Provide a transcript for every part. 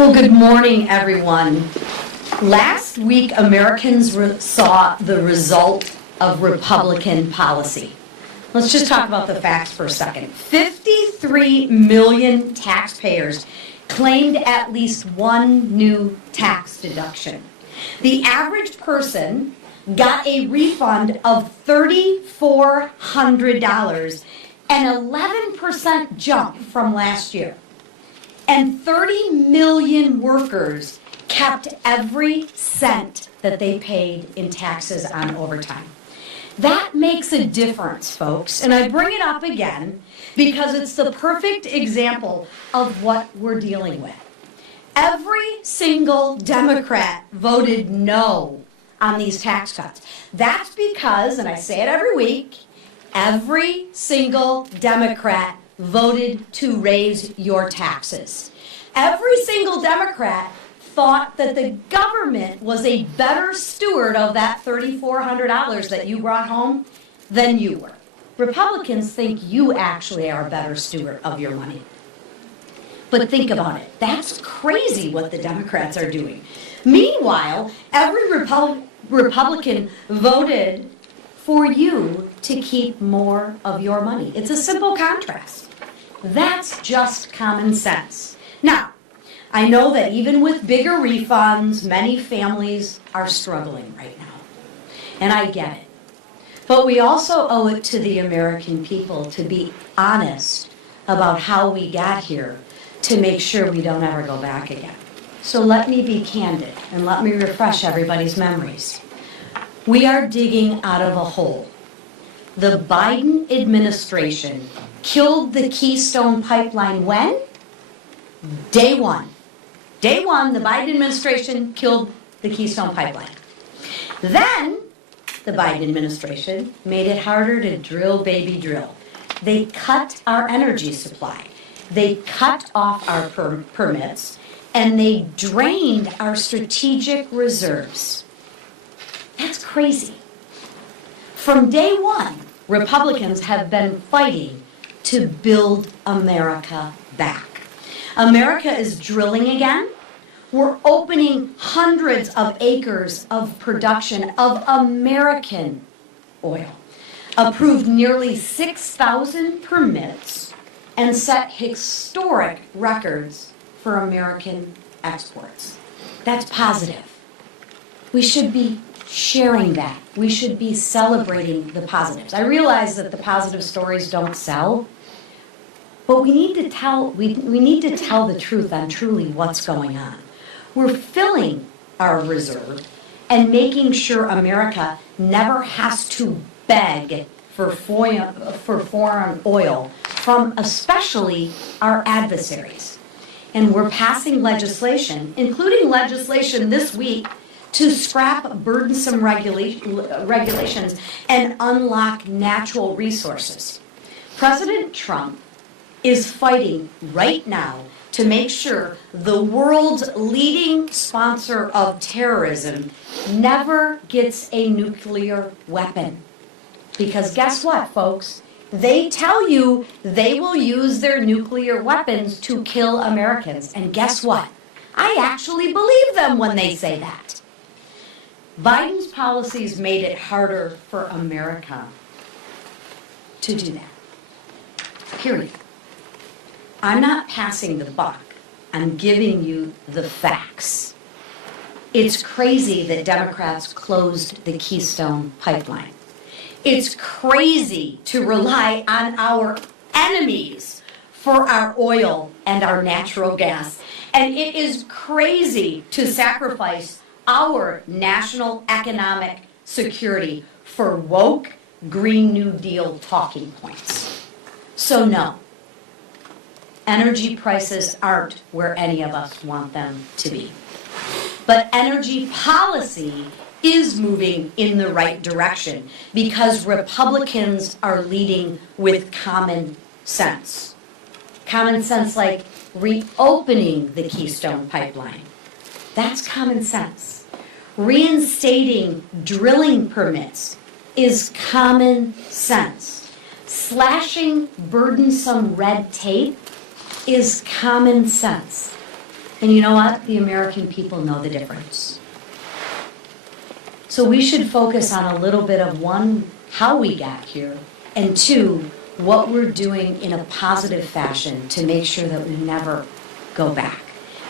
Well, good morning, everyone. Last week, Americans saw the result of Republican policy. Let's just talk about the facts for a second. 53 million taxpayers claimed at least one new tax deduction. The average person got a refund of $3,400, an 11% jump from last year. And 30 million workers kept every cent that they paid in taxes on overtime. That makes a difference, folks. And I bring it up again because it's the perfect example of what we're dealing with. Every single Democrat voted no on these tax cuts. That's because, and I say it every week, every single Democrat voted to raise your taxes. Every single Democrat thought that the government was a better steward of that $3,400 that you brought home than you were. Republicans think you actually are a better steward of your money. But think about it. That's crazy what the Democrats are doing. Meanwhile, every Republican voted for you to keep more of your money. It's a simple contrast. That's just common sense. Now, I know that even with bigger refunds, many families are struggling right now. And I get it. But we also owe it to the American people to be honest about how we got here to make sure we don't ever go back again. So let me be candid and let me refresh everybody's memories. We are digging out of a hole. The Biden administration killed the Keystone Pipeline when? Day one. Day one, the Biden administration killed the Keystone Pipeline. Then, the Biden administration made it harder to drill, baby, drill. They cut our energy supply. They cut off our permits, and they drained our strategic reserves. That's crazy. From day one, Republicans have been fighting to build America back. America is drilling again. We're opening hundreds of acres of production of American oil, approved nearly 6,000 permits, and set historic records for American exports. That's positive. We should be sharing that. We should be celebrating the positives. I realize that the positive stories don't sell, but we need to tell the truth on truly what's going on. We're filling our reserve and making sure America never has to beg for foreign oil from especially our adversaries. And we're passing legislation, including legislation this week, to scrap burdensome regulations and unlock natural resources. President Trump is fighting right now to make sure the world's leading sponsor of terrorism never gets a nuclear weapon. Because guess what, folks? They tell you they will use their nuclear weapons to kill Americans. And guess what? I actually believe them when they say that. Biden's policies made it harder for America to do that. Period. I'm not passing the buck. I'm giving you the facts. It's crazy that Democrats closed the Keystone Pipeline. It's crazy to rely on our enemies for our oil and our natural gas. And it is crazy to sacrifice our national economic security for woke Green New Deal talking points. So no, energy prices aren't where any of us want them to be. But energy policy is moving in the right direction because Republicans are leading with common sense. Common sense like reopening the Keystone Pipeline. That's common sense. Reinstating drilling permits is common sense. Slashing burdensome red tape is common sense. And you know what? The American people know the difference. So we should focus on a little bit of one, how we got here, and two, what we're doing in a positive fashion to make sure that we never go back.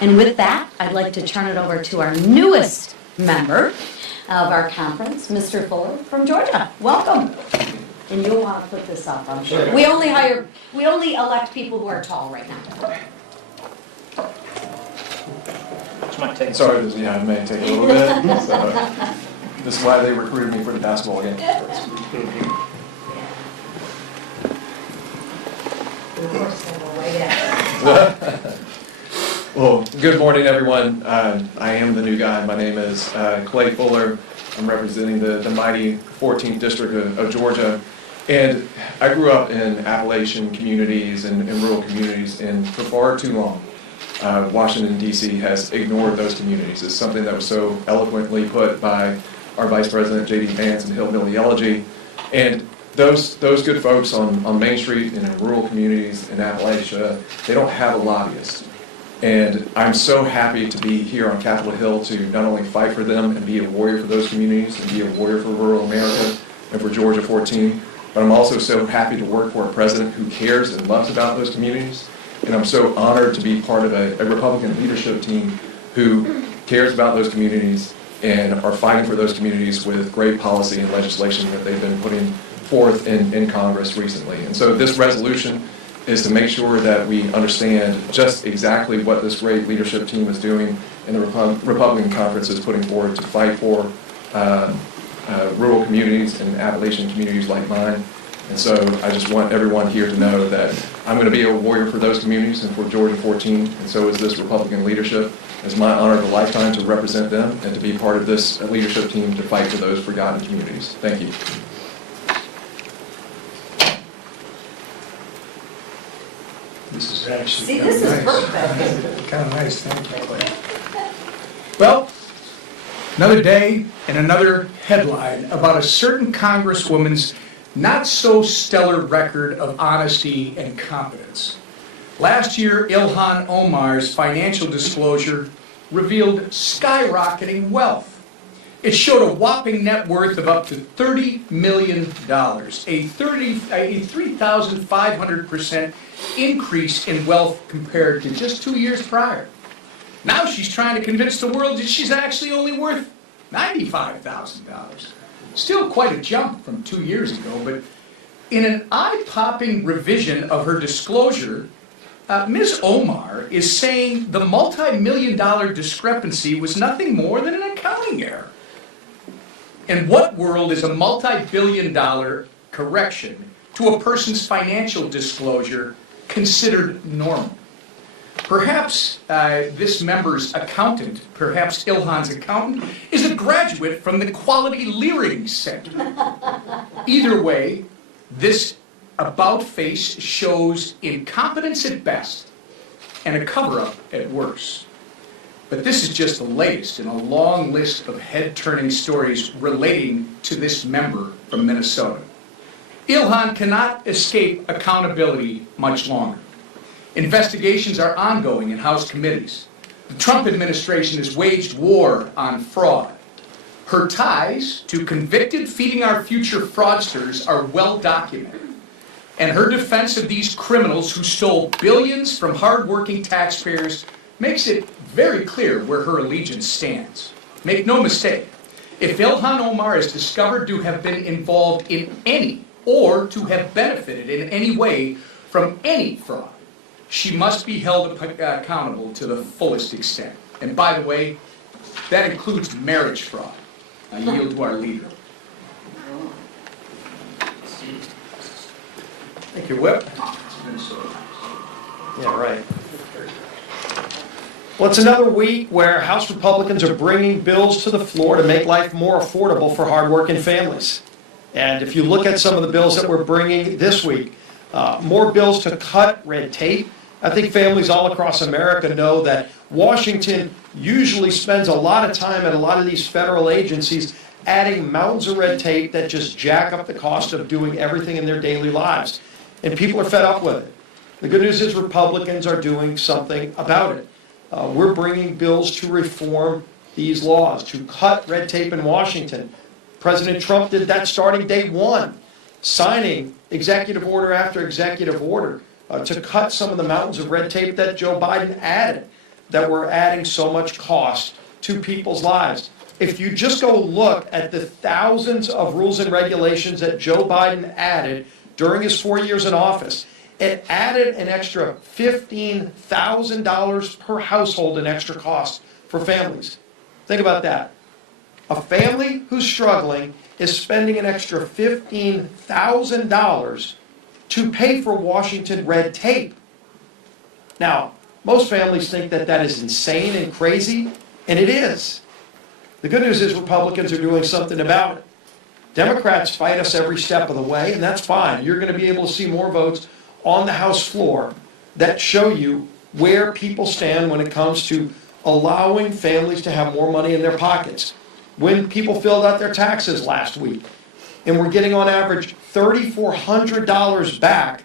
And with that, I'd like to turn it over to our newest member of our conference, Mr. Fuller from Georgia. Welcome. And you'll want to put this up, I'm sure. We only elect people who are tall right now. Sorry, it may take a little bit. So, this is why they recruited me for the basketball game. Well, good morning, everyone. I am the new guy. My name is Clay Fuller. I'm representing the mighty 14th District of Georgia. And I grew up in Appalachian communities and rural communities, and for far too long, Washington, D.C. has ignored those communities. It's something that was so eloquently put by our Vice President, J.D. Vance, in Hillbilly Elegy. And those good folks on Main Street and in rural communities in Appalachia, they don't have a lobbyist. And I'm so happy to be here on Capitol Hill to not only fight for them and be a warrior for those communities and be a warrior for rural America and for Georgia 14, but I'm also so happy to work for a president who cares and loves about those communities. And I'm so honored to be part of a Republican leadership team who cares about those communities and are fighting for those communities with great policy and legislation that they've been putting forth in Congress recently. And so this resolution is to make sure that we understand just exactly what this great leadership team is doing and the Republican conference is putting forward to fight for rural communities and Appalachian communities like mine. And so I just want everyone here to know that I'm going to be a warrior for those communities and for Georgia 14, and so is this Republican leadership. It's my honor of a lifetime to represent them and to be part of this leadership team to fight for those forgotten communities. Thank you. This is actually See, this is perfect. Kind of nice, thank you. Well, another day and another headline about a certain congresswoman's not-so-stellar record of honesty and competence. Last year, Ilhan Omar's financial disclosure revealed skyrocketing wealth. It showed a whopping net worth of up to $30 million, a 3,500% increase in wealth compared to just 2 years prior. Now she's trying to convince the world that she's actually only worth $95,000. Still quite a jump from 2 years ago, but in an eye-popping revision of her disclosure, Ms. Omar is saying the multi-million-dollar discrepancy was nothing more than an accounting error. In what world is a multi-billion-dollar correction to a person's financial disclosure considered normal? Perhaps this member's accountant, perhaps Ilhan's accountant, is a graduate from the Quality Leering Center. Either way, this about-face shows incompetence at best and a cover-up at worst. But this is just the latest in a long list of head-turning stories relating to this member from Minnesota. Ilhan cannot escape accountability much longer. Investigations are ongoing in House committees. The Trump administration has waged war on fraud. Her ties to convicted Feeding Our Future fraudsters are well documented. And her defense of these criminals who stole billions from hardworking taxpayers makes it very clear where her allegiance stands. Make no mistake, if Ilhan Omar is discovered to have been involved in any or to have benefited in any way from any fraud, she must be held accountable to the fullest extent. And by the way, that includes marriage fraud. I yield to our leader. Thank you, Whip. Yeah, right. Well, it's another week where House Republicans are bringing bills to the floor to make life more affordable for hardworking families. And if you look at some of the bills that we're bringing this week, more bills to cut red tape. I think families all across America know that Washington usually spends a lot of time at a lot of these federal agencies adding mountains of red tape that just jack up the cost of doing everything in their daily lives. And people are fed up with it. The good news is Republicans are doing something about it. we're bringing bills to reform these laws, to cut red tape in Washington. President Trump did that starting day one, signing executive order after executive order to cut some of the mountains of red tape that Joe Biden added, that were adding so much cost to people's lives. If you just go look at the thousands of rules and regulations that Joe Biden added during his 4 years in office, it added an extra $15,000 per household in extra cost for families. Think about that. A family who's struggling is spending an extra $15,000 to pay for Washington red tape. Now, most families think that that is insane and crazy, and it is. The good news is Republicans are doing something about it. Democrats fight us every step of the way, and that's fine. You're going to be able to see more votes on the House floor that show you where people stand when it comes to allowing families to have more money in their pockets. When people filled out their taxes last week, and we're getting on average $3,400 back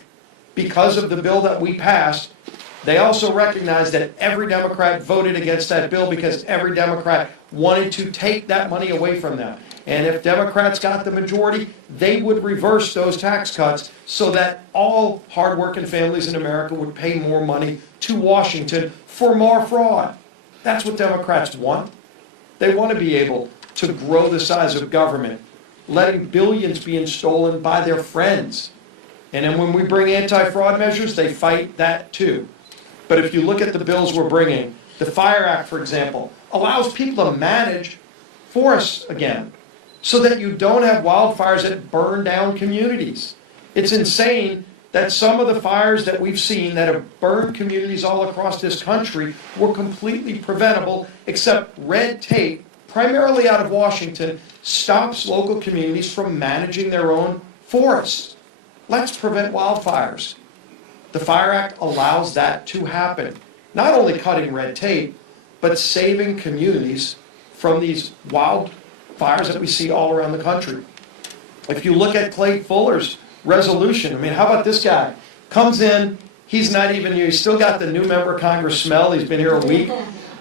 because of the bill that we passed, they also recognize that every Democrat voted against that bill because every Democrat wanted to take that money away from them. And if Democrats got the majority, they would reverse those tax cuts so that all hardworking families in America would pay more money to Washington for more fraud. That's what Democrats want. They want to be able to grow the size of government, letting billions being stolen by their friends. And then when we bring anti-fraud measures, they fight that too. But if you look at the bills we're bringing, the Fire Act, for example, allows people to manage forests again so that you don't have wildfires that burn down communities. It's insane that some of the fires that we've seen that have burned communities all across this country were completely preventable, except red tape, primarily out of Washington, stops local communities from managing their own forests. Let's prevent wildfires. The Fire Act allows that to happen. Not only cutting red tape, but saving communities from these wildfires that we see all around the country. If you look at Clay Fuller's resolution, I mean, how about this guy? Comes in, he's not even here, he's still got the new member of Congress smell, he's been here a week,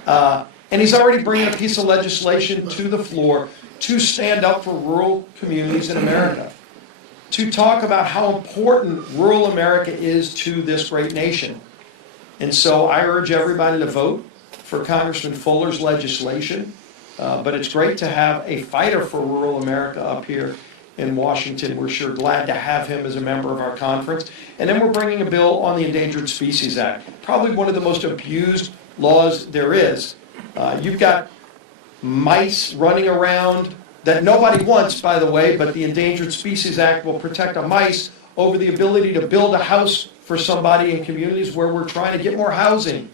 and he's already bringing a piece of legislation to the floor to stand up for rural communities in America, to talk about how important rural America is to this great nation. And so I urge everybody to vote for Congressman Fuller's legislation, but it's great to have a fighter for rural America up here in Washington. We're sure glad to have him as a member of our conference. And then we're bringing a bill on the Endangered Species Act, probably one of the most abused laws there is. You've got mice running around that nobody wants, by the way, but the Endangered Species Act will protect a mice over the ability to build a house for somebody in communities where we're trying to get more housing.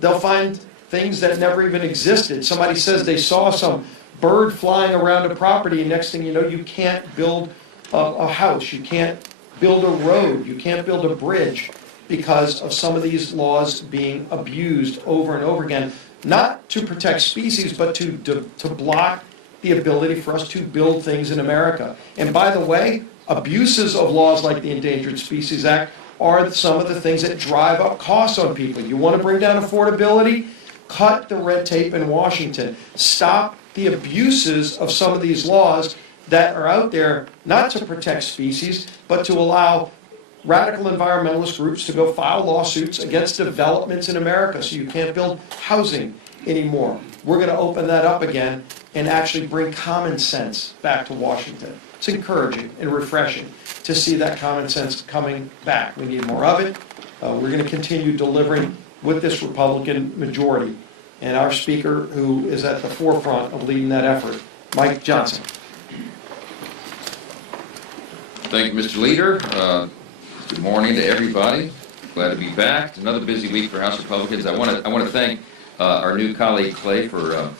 They'll find things that never even existed. Somebody says they saw some bird flying around a property, and next thing you know, you can't build a house, you can't build a road, you can't build a bridge because of some of these laws being abused over and over again, not to protect species, but to block the ability for us to build things in America. And by the way, abuses of laws like the Endangered Species Act are some of the things that drive up costs on people. You want to bring down affordability? Cut the red tape in Washington. Stop the abuses of some of these laws that are out there, not to protect species, but to allow radical environmentalist groups to go file lawsuits against developments in America so you can't build housing anymore. We're going to open that up again and actually bring common sense back to Washington. It's encouraging and refreshing to see that common sense coming back. We need more of it. We're going to continue delivering with this Republican majority. And our speaker, who is at the forefront of leading that effort, Mike Johnson. Thank you, Mr. Leader. Good morning to everybody. Glad to be back. It's another busy week for House Republicans. I want to thank our new colleague Clay for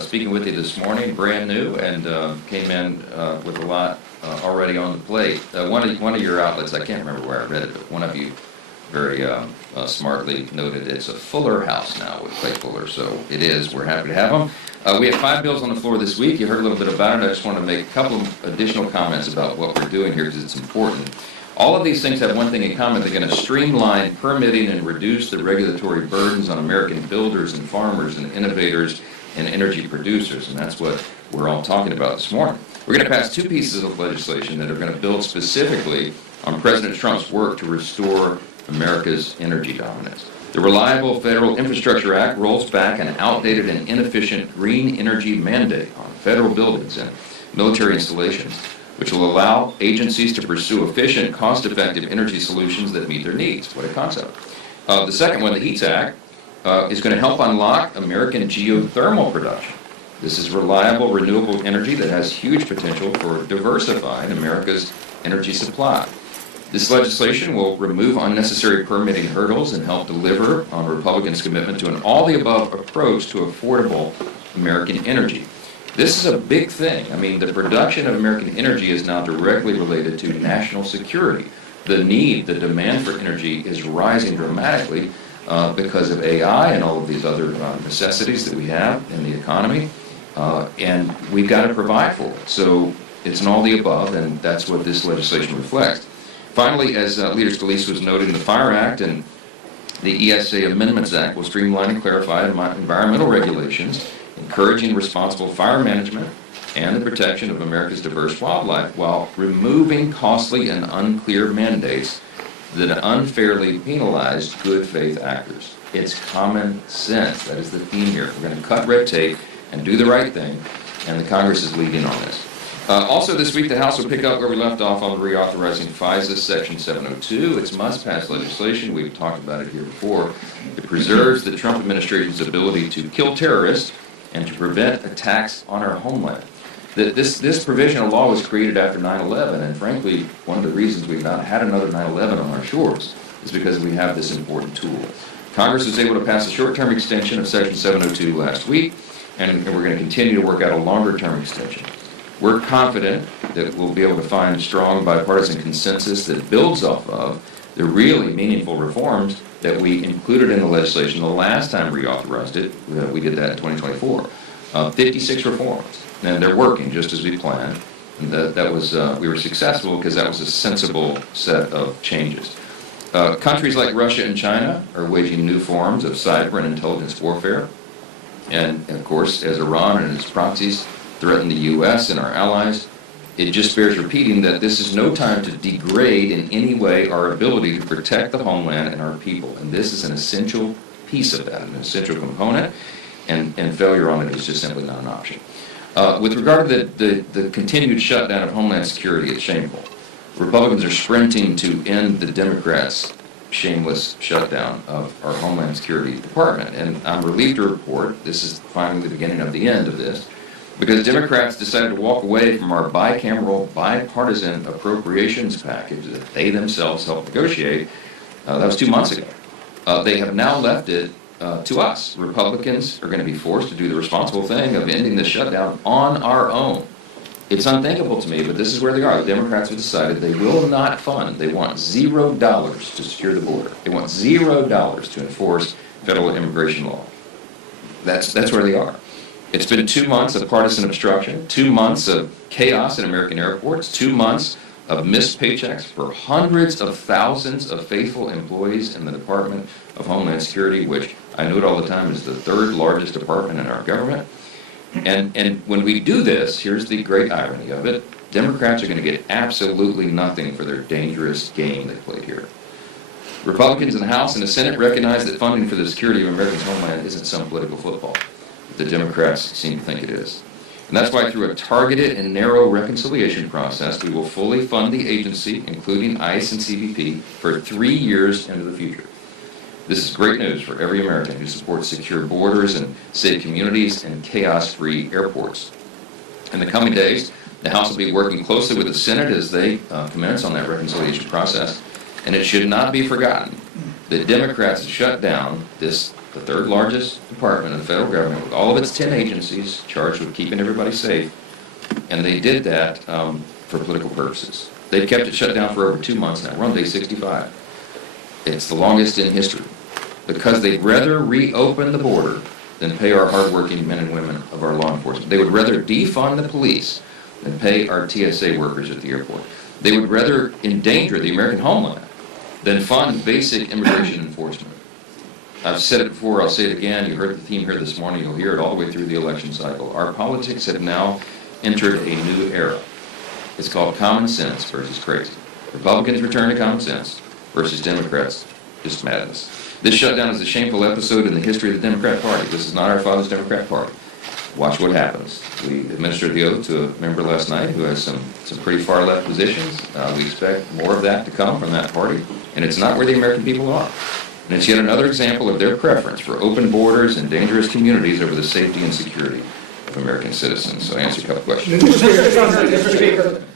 speaking with you this morning, brand new, and came in with a lot already on the plate. One of your outlets, I can't remember where I read it, but one of you very smartly noted it's a fuller house now with Clay Fuller, so it is. We're happy to have him. We have 5 bills on the floor this week. You heard a little bit about it. I just want to make a couple of additional comments about what we're doing here because it's important. All of these things have one thing in common. They're going to streamline permitting and reduce the regulatory burdens on American builders and farmers and innovators and energy producers, and that's what we're all talking about this morning. We're going to pass 2 pieces of legislation that are going to build specifically on President Trump's work to restore America's energy dominance. The Reliable Federal Infrastructure Act rolls back an outdated and inefficient green energy mandate on federal buildings and military installations, which will allow agencies to pursue efficient, cost-effective energy solutions that meet their needs. What a concept. The second one, the HEATS Act, is going to help unlock American geothermal production. This is reliable, renewable energy that has huge potential for diversifying America's energy supply. This legislation will remove unnecessary permitting hurdles and help deliver on Republicans' commitment to an all-the-above approach to affordable American energy. This is a big thing. I mean, the production of American energy is now directly related to national security. The demand for energy is rising dramatically because of AI and all of these other necessities that we have in the economy, and we've got to provide for it. So it's an all the above, and that's what this legislation reflects. Finally, as Leader Scalise was noting, the FIRE Act and the ESA Amendments Act will streamline and clarify environmental regulations, encouraging responsible fire management and the protection of America's diverse wildlife while removing costly and unclear mandates that unfairly penalize good faith actors. It's common sense. That is the theme here. We're going to cut red tape and do the right thing, and the Congress is leading on this. Also this week, the House will pick up where we left off on reauthorizing FISA Section 702. It's must-pass legislation. We've talked about it here before. It preserves the Trump administration's ability to kill terrorists and to prevent attacks on our homeland. This provision of law was created after 9/11, and frankly, one of the reasons we've not had another 9/11 on our shores is because we have this important tool. Congress was able to pass a short-term extension of Section 702 last week, and we're going to continue to work out a longer-term extension. We're confident that we'll be able to find strong bipartisan consensus that builds off of the really meaningful reforms that we included in the legislation the last time we reauthorized it. We did that in 2024. 56 reforms, and they're working just as we planned. And we were successful because that was a sensible set of changes. Countries like Russia and China are waging new forms of cyber and intelligence warfare. And of course, as Iran and its proxies threaten the U.S. and our allies, it just bears repeating that this is no time to degrade in any way our ability to protect the homeland and our people. And this is an essential piece of that, an essential component, and failure on it is just simply not an option. With regard to the continued shutdown of Homeland Security, it's shameful. Republicans are sprinting to end the Democrats' shameless shutdown of our Homeland Security Department. And I'm relieved to report this is finally the beginning of the end of this, because Democrats decided to walk away from our bicameral, bipartisan appropriations package that they themselves helped negotiate. That was 2 months ago. They have now left it to us. Republicans are going to be forced to do the responsible thing of ending this shutdown on our own. It's unthinkable to me, but this is where they are. The Democrats have decided they will not fund. They want $0 to secure the border. They want $0 to enforce federal immigration law. That's where they are. It's been 2 months of partisan obstruction, 2 months of chaos in American airports, 2 months of missed paychecks for hundreds of thousands of faithful employees in the Department of Homeland Security, which I note all the time is the third largest department in our government. And when we do this, here's the great irony of it, Democrats are going to get absolutely nothing for their dangerous game they played here. Republicans in the House and the Senate recognize that funding for the security of America's homeland isn't some political football. The Democrats seem to think it is. And that's why through a targeted and narrow reconciliation process, we will fully fund the agency, including ICE and CBP, for 3 years into the future. This is great news for every American who supports secure borders and safe communities and chaos-free airports. In the coming days, the House will be working closely with the Senate as they commence on that reconciliation process. And it should not be forgotten that Democrats shut down the third largest department in the federal government with all of its 10 agencies charged with keeping everybody safe. And they did that for political purposes. They've kept it shut down for over 2 months now. We're on day 65. It's the longest in history because they'd rather reopen the border than pay our hardworking men and women of our law enforcement. They would rather defund the police than pay our TSA workers at the airport. They would rather endanger the American homeland than fund basic immigration enforcement. I've said it before, I'll say it again. You heard the theme here this morning. You'll hear it all the way through the election cycle. Our politics have now entered a new era. It's called common sense versus crazy. Republicans return to common sense versus Democrats, just madness. This shutdown is a shameful episode in the history of the Democrat Party. This is not our father's Democrat Party. Watch what happens. We administered the oath to a member last night who has some pretty far left positions. We expect more of that to come from that party. And it's not where the American people are. And it's yet another example of their preference for open borders and dangerous communities over the safety and security of American citizens. So I answer a couple questions.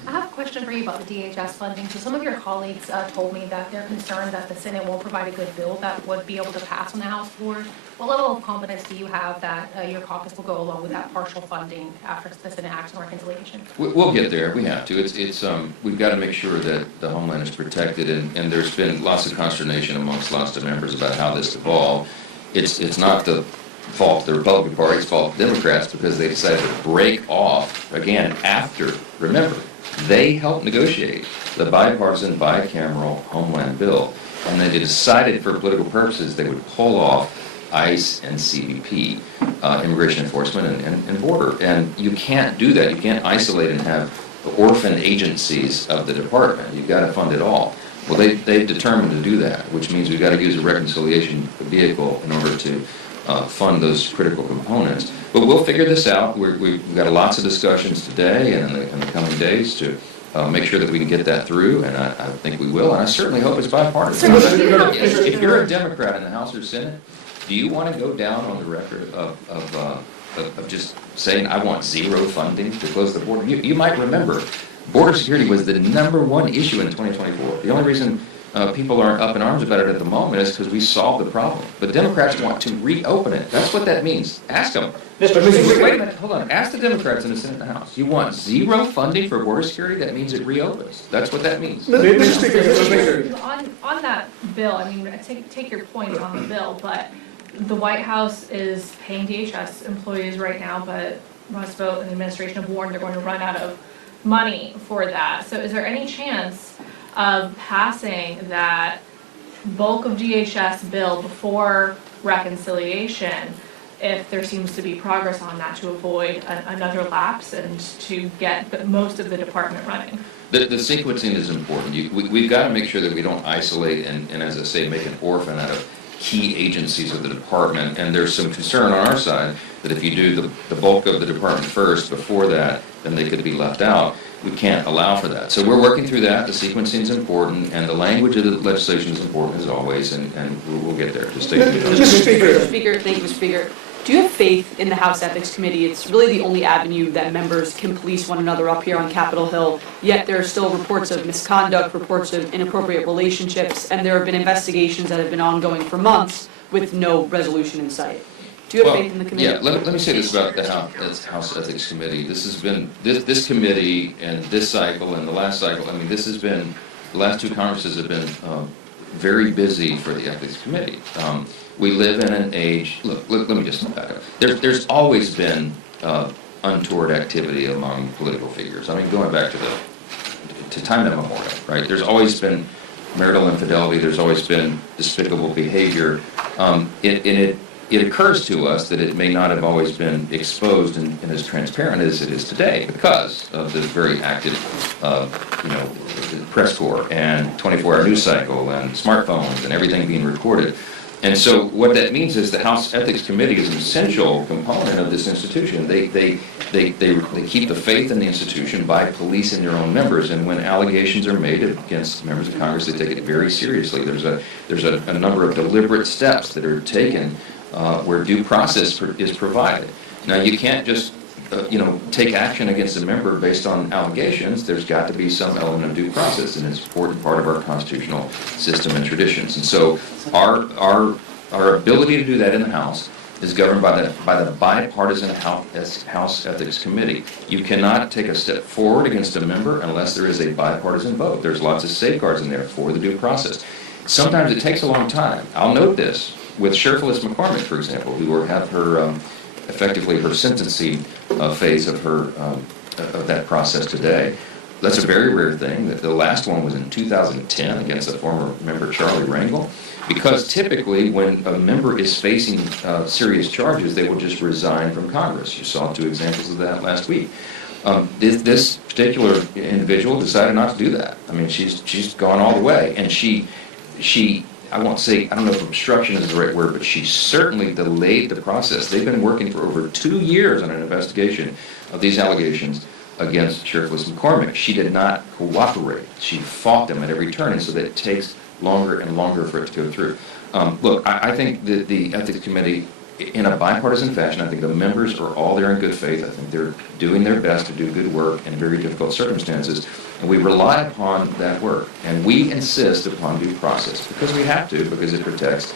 I have a question for you about the DHS funding. So some of your colleagues told me that they're concerned that the Senate won't provide a good bill that would be able to pass on the House floor. What level of confidence do you have that your caucus will go along with that partial funding after the Senate acts on reconciliation? We'll get there. We have to. We've got to make sure that the homeland is protected, and there's been lots of consternation amongst lots of members about how this evolved. It's not the fault of the Republican Party, it's the fault of Democrats because they decided to break off, again, after, remember, they helped negotiate the bipartisan, bicameral Homeland bill, and they decided for political purposes they would pull off ICE and CBP, immigration enforcement and border. And you can't do that. You can't isolate and have the orphan agencies of the department. You've got to fund it all. Well, they've determined to do that, which means we've got to use a reconciliation vehicle in order to fund those critical components. But we'll figure this out. We've got lots of discussions today and in the coming days to make sure that we can get that through, and I think we will, and I certainly hope it's bipartisan. If you're a Democrat in the House or Senate, do you want to go down on the record of just saying, I want zero funding to close the border? You might remember, border security was the #1 issue in 2024. The only reason people aren't up in arms about it at the moment is because we solved the problem. But Democrats want to reopen it. That's what that means. Ask them. Wait a minute, hold on. Ask the Democrats in the Senate and the House. You want zero funding for border security? That means it reopens. That's what that means. On that bill, I mean, take your point on the bill, but the White House is paying DHS employees right now, but Roosevelt and the administration have warned they're going to run out of money for that. So is there any chance of passing that bulk of DHS bill before reconciliation if there seems to be progress on that to avoid another lapse and to get most of the department running? The sequencing is important. We've got to make sure that we don't isolate and, as I say, make an orphan out of key agencies of the department. And there's some concern on our side that if you do the bulk of the department first before that, then they could be left out. We can't allow for that. So we're working through that. The sequencing is important, and the language of the legislation is important as always, and we'll get there. Just take it. Mr. Speaker, thank you, Mr. Speaker. Do you have faith in the House Ethics Committee? It's really the only avenue that members can police one another up here on Capitol Hill, yet there are still reports of misconduct, reports of inappropriate relationships, and there have been investigations that have been ongoing for months with no resolution in sight. Do you have faith in the committee? Yeah, let me say this about the House Ethics Committee. This has been, this committee and this cycle and the last cycle, I mean, this has been, the last two Congresses have been very busy for the Ethics Committee. We live in an age, look, let me just back up. There's always been untoward activity among political figures. I mean, going back to time immemorial, right? There's always been marital infidelity. There's always been despicable behavior. It occurs to us that it may not have always been exposed and as transparent as it is today because of the very active, press corps and 24-hour news cycle and smartphones and everything being recorded. And so what that means is the House Ethics Committee is an essential component of this institution. They keep the faith in the institution by policing their own members, and when allegations are made against members of Congress, they take it very seriously. There's a number of deliberate steps that are taken where due process is provided. Now, you can't just take action against a member based on allegations. There's got to be some element of due process, and it's an important part of our constitutional system and traditions. And so our ability to do that in the House is governed by the bipartisan House Ethics Committee. You cannot take a step forward against a member unless there is a bipartisan vote. There's lots of safeguards in there for the due process. Sometimes it takes a long time. I'll note this with Sheriff McCormick, for example, who will have her effectively her sentencing phase of her of that process today. That's a very rare thing. The last one was in 2010 against a former member, Charlie Rangel, because typically when a member is facing serious charges, they will just resign from Congress. You saw 2 examples of that last week. This particular individual decided not to do that. I mean, she's gone all the way, and she I won't say, I don't know if obstruction is the right word, but she certainly delayed the process. They've been working for over 2 years on an investigation of these allegations against Sheriff Liz McCormick. She did not cooperate. She fought them at every turn, and so that it takes longer and longer for it to go through. Look, I think that the Ethics Committee, in a bipartisan fashion, I think the members are all there in good faith. I think they're doing their best to do good work in very difficult circumstances, and we rely upon that work. And we insist upon due process because we have to, because it protects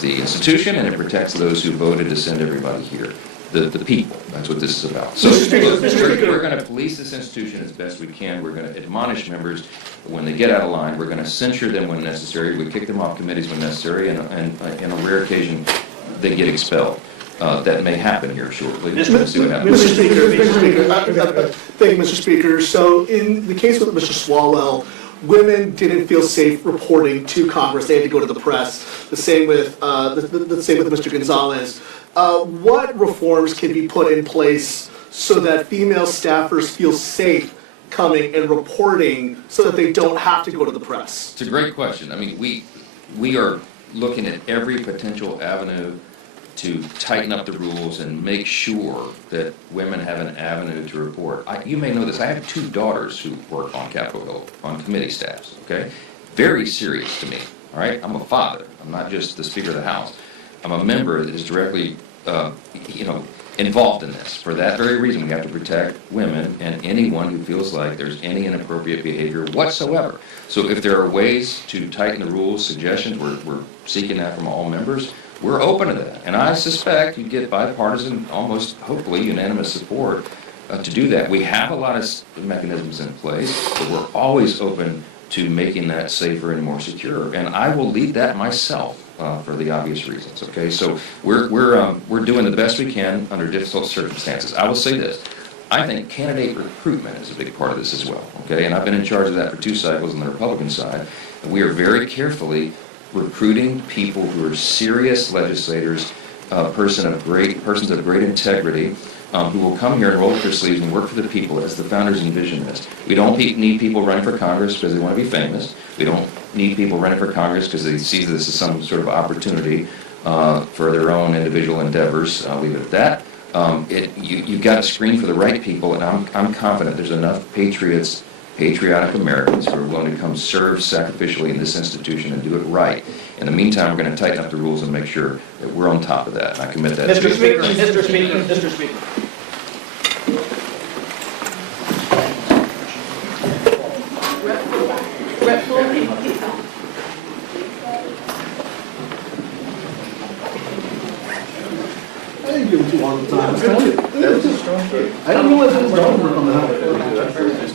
the institution and it protects those who voted to send everybody here. The people. That's what this is about. So look, we're going to police this institution as best we can. We're going to admonish members when they get out of line. We're going to censure them when necessary. We kick them off committees when necessary, and on a rare occasion, they get expelled. That may happen here shortly. We'll see what happens. Mr. Speaker, thank you, Mr. Speaker. So in the case with Mr. Swalwell, women didn't feel safe reporting to Congress. They had to go to the press. The same with Mr. Gonzalez. What reforms can be put in place so that female staffers feel safe coming and reporting so that they don't have to go to the press? It's a great question. I mean, we are looking at every potential avenue to tighten up the rules and make sure that women have an avenue to report. You may know this. I have 2 daughters who work on Capitol Hill, on committee staffs, okay? Very serious to me, all right? I'm a father. I'm not just the Speaker of the House. I'm a member that is directly, involved in this. For that very reason, we have to protect women and anyone who feels like there's any inappropriate behavior whatsoever. So if there are ways to tighten the rules, suggestions, we're seeking that from all members. We're open to that. And I suspect you get bipartisan, almost hopefully unanimous support to do that. We have a lot of mechanisms in place, but we're always open to making that safer and more secure. And I will lead that myself for the obvious reasons, okay? So we're doing the best we can under difficult circumstances. I will say this. I think candidate recruitment is a big part of this as well, okay? And I've been in charge of that for 2 cycles on the Republican side. And we are very carefully recruiting people who are serious legislators, persons of great integrity, who will come here and roll up their sleeves and work for the people as the founders envisioned this. We don't need people running for Congress because they want to be famous. We don't need people running for Congress because they see this as some sort of opportunity for their own individual endeavors. I'll leave it at that. You've got to screen for the right people, and I'm confident there's enough patriotic Americans who are willing to come serve sacrificially in this institution and do it right. In the meantime, we're going to tighten up the rules and make sure that we're on top of that, and I commit that to you. Mr. Speaker. I didn't give him too long a time. I didn't realize it was done on the house.